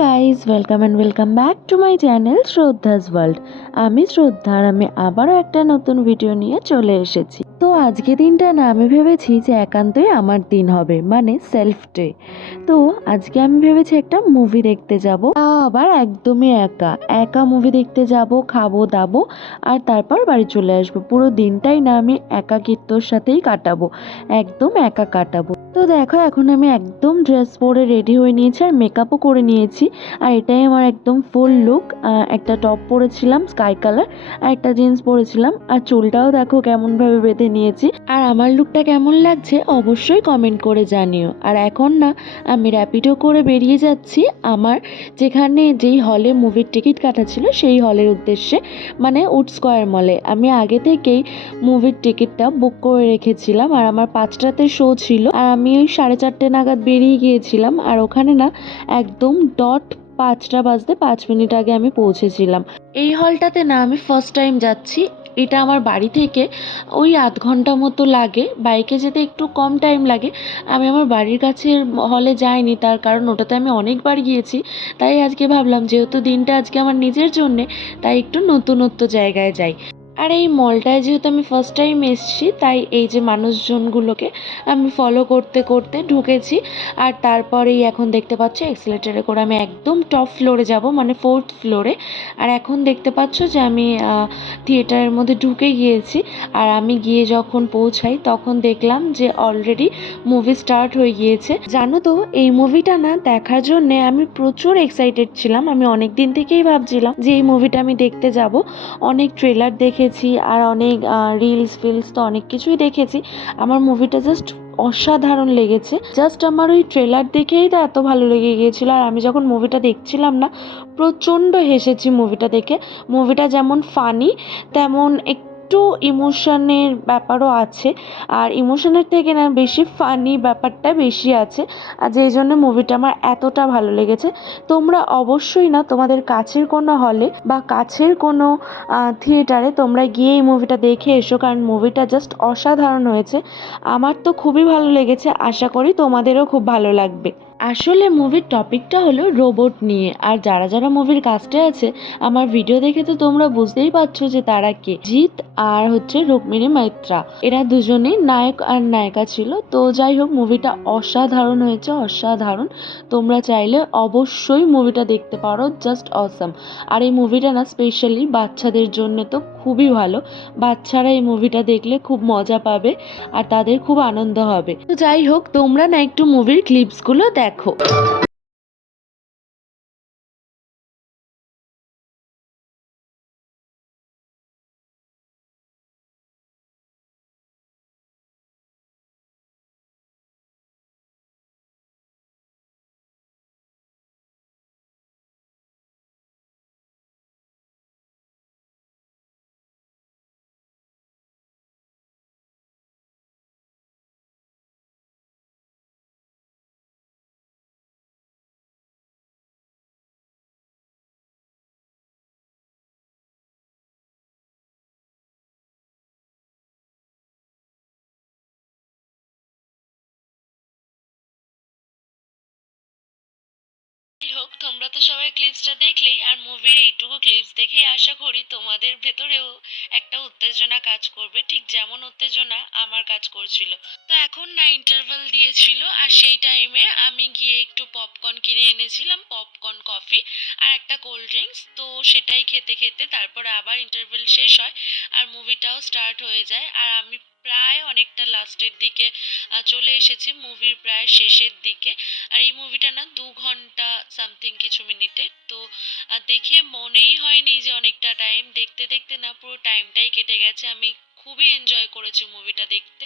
Guys welcome and welcome back to my channel Shraddha's world. আমি শ্রদ্ধা আর আমি আবারও একটা নতুন ভিডিও নিয়ে চলে এসেছি। তো আজকে দিনটা না আমি ভেবেছি যে একান্তই আমার দিন হবে, মানে সেলফ ডে। তো আজকে আমি ভেবেছি একটা মুভি দেখতে যাব, আবার একদমই একা একা মুভি দেখতে যাব, খাবো দাবো আর তারপর বাড়ি চলে আসবো। পুরো দিনটাই না আমি একাকিত্বর সাথেই কাটাবো, একদম একা কাটাবো। তো দেখো এখন আমি একদম ড্রেস পরে রেডি হয়ে নিয়েছি আর মেকআপও করে নিয়েছি। আর এটাই আমার একদম ফুল লুক। একটা টপ পরেছিলাম স্কাই কালার আর একটা জিন্স পরেছিলাম, আর চুলটাও দেখো কেমন ভাবে বেঁধে নিয়েছি। আর আমার লুকটা কেমন লাগছে অবশ্যই কমেন্ট করে জানিও। আর এখন না আমি র্যাপিডো করে বেরিয়ে যাচ্ছি আমার যেই হলে মুভির টিকিট কাটা ছিল সেই হলের উদ্দেশ্যে, মানে উড স্কোয়ার মলে। আমি আগে থেকেই মুভির টিকিটটা বুক করে রেখেছিলাম আর আমার 5টাতে শো ছিল, আর আমি ওই 4:30 নাগাদ বেরিয়ে গিয়েছিলাম। আর ওখানে না একদম ডট 5টা বাজতে 5 মিনিট আগে আমি পৌঁছেছিলাম। এই হলটাতে না আমি ফার্স্ট টাইম যাচ্ছি। এটা আমার বাড়ি থেকে ওই আধ ঘন্টা মতো লাগে, বাইকে যেতে একটু কম টাইম লাগে। আমি আমার বাড়ির কাছের হলে যাইনি, তার কারণ ওটাতে আমি অনেকবার গিয়েছি। তাই আজকে ভাবলাম যেহেতু দিনটা আজকে আমার নিজের জন্যে, তাই একটু নতুনত্ব জায়গায় যাই। আর এই মলটায় যেহেতু আমি ফার্স্ট টাইম এসেছি, তাই এই যে মানুষজনগুলোকে আমি ফলো করতে করতে ঢুকেছি। আর তারপরেই এখন দেখতে পাচ্ছ এক্সেলেটারে করে আমি একদম টপ ফ্লোরে যাব, মানে 4th ফ্লোরে। আর এখন দেখতে পাচ্ছ যে আমি থিয়েটারের মধ্যে ঢুকে গিয়েছি। আর আমি গিয়ে যখন পৌঁছাই তখন দেখলাম যে অলরেডি মুভি স্টার্ট হয়ে গিয়েছে। জানো তো এই মুভিটা না দেখার জন্য আমি প্রচুর এক্সাইটেড ছিলাম। আমি অনেক দিন থেকেই ভাবছিলাম যে এই মুভিটা আমি দেখতে যাব। অনেক ট্রেলার দেখেছি আর অনেক রিলস তো অনেক কিছুই দেখেছি। আমার মুভিটা জাস্ট অসাধারণ লেগেছে। জাস্ট আমার ওই ট্রেলার দেখেই তো এত ভালো লেগে গিয়েছিল। আর আমি যখন মুভিটা দেখছিলাম না প্রচণ্ড হেসেছি মুভিটা দেখে। মুভিটা যেমন ফানি তেমন একটু ইমোশনের ব্যাপারও আছে, আর ইমোশনের থেকে না বেশি ফানি ব্যাপারটা বেশি আছে। আর যেই জন্য মুভিটা আমার এতটা ভালো লেগেছে। তোমরা অবশ্যই না তোমাদের কাছের কোনো হলে বা কাছের কোনো থিয়েটারে তোমরা গিয়ে এই মুভিটা দেখে এসো, কারণ মুভিটা জাস্ট অসাধারণ হয়েছে। আমার তো খুবই ভালো লেগেছে, আশা করি তোমাদেরও খুব ভালো লাগবে। আসলে মুভির টপিকটা হলো রোবট নিয়ে। আর যারা যারা মুভির কাস্টে আছে আমার ভিডিও দেখে তো তোমরা বুঝতেই পারছো যে তারা কে। জিৎ আর হচ্ছে রুক্মিণী মৈত্রা, এরা দুজনেই নায়ক আর নায়িকা ছিল। তো যাই হোক মুভিটা অসাধারণ হয়েছে, অসাধারণ। তোমরা চাইলে অবশ্যই মুভিটা দেখতে পারো, জাস্ট অসাম। আর এই মুভিটা না স্পেশালি বাচ্চাদের জন্য তো খুবই ভালো। বাচ্চারা এই মুভিটা দেখলে খুব মজা পাবে আর তাদের খুব আনন্দ হবে। তো যাই হোক তোমরা না একটু মুভির ক্লিপসগুলো দেখো। যাই হোক তোমরা তো সবাই ক্লিপসটা দেখলেই, আর মুভির এইটুকু ক্লিপস দেখেই আশা করি তোমাদের ভেতরেও একটা উত্তেজনা কাজ করবে, ঠিক যেমন উত্তেজনা আমার কাজ করছিল। তো এখন না ইন্টারভেল দিয়েছিল, আর সেই টাইমে আমি গিয়ে একটু পপকর্ন কিনে এনেছিলাম, পপকর্ন কফি আর একটা কোল্ড ড্রিঙ্কস। তো সেটাই খেতে খেতে তারপরে আবার ইন্টারভেল শেষ হয় আর মুভিটাও স্টার্ট হয়ে যায়। আর আমি প্রায় অনেকটা লাস্টের দিকে চলে এসেছি, মুভির প্রায় শেষের দিকে। আর এই মুভিটা না 2 ঘন্টা সামথিং কিছু মিনিটে। তো দেখে মনেই হয়নি যে অনেকটা টাইম, দেখতে দেখতে না পুরো টাইমটাই কেটে গেছে। আমি খুবই এনজয় করেছি মুভিটা দেখতে।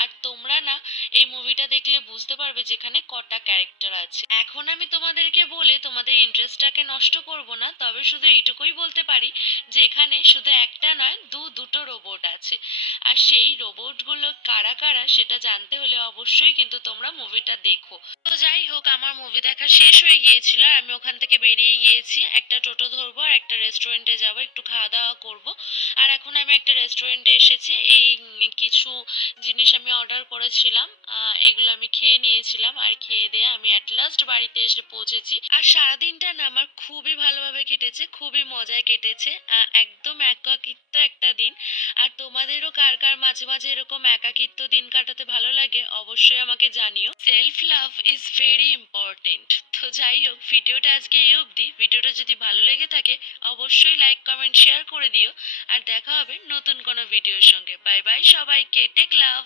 আর তোমরা না এই মুভিটা দেখলে বুঝতে পারবে যেখানে কটা ক্যারেক্টার আছে। এখন আমি তোমাদেরকে বলে তোমাদের ইন্টারেস্টটাকে নষ্ট করব না, তবে শুধু এইটুকুই বলতে পারি যে এখানে শুধু একটা নয় দুটো রোবট আছে। আর সেই রোবটগুলো কারা কারা সেটা জানতে হলে অবশ্যই কিন্তু তোমরা মুভিটা দেখো। তো যাই হোক আমার মুভি দেখা শেষ হয়ে গিয়েছিল আর আমি ওখান থেকে বেরিয়ে গিয়েছি। একটা টোটো ধরবো আর একটা রেস্টুরেন্টে যাব, একটু খাওয়া দাওয়া করব। আর এখন আমি একটা রেস্টুরেন্টে এসে এসেছে। এই কিছু জিনিস আমি অর্ডার করেছিলাম, এগুলো আমি খেয়ে নিয়েছিলাম, আর খেয়ে দিয়ে আমি অ্যাট লাস্ট বাড়িতে এসে পৌঁছেছি। আর সারাদিনটা না আমার খুবই ভালোভাবে কেটেছে, খুবই মজায় কেটেছে। একদম একাকিত্ব একটা দিন। আর তোমাদেরও কার কার মাঝে মাঝে এরকম একাকিত্ব দিন কাটাতে ভালো লাগে অবশ্যই আমাকে জানিও। Self love is very important. তো যাই হোক, ভিডিওটা আজকে এই অবধি। ভিডিওটা যদি ভালো লেগে থাকে অবশ্যই লাইক কমেন্ট শেয়ার করে দিও। আর দেখা হবে নতুন কোনো ভিডিওর সঙ্গে। বাই বাই সবাইকে, টেক লাভ।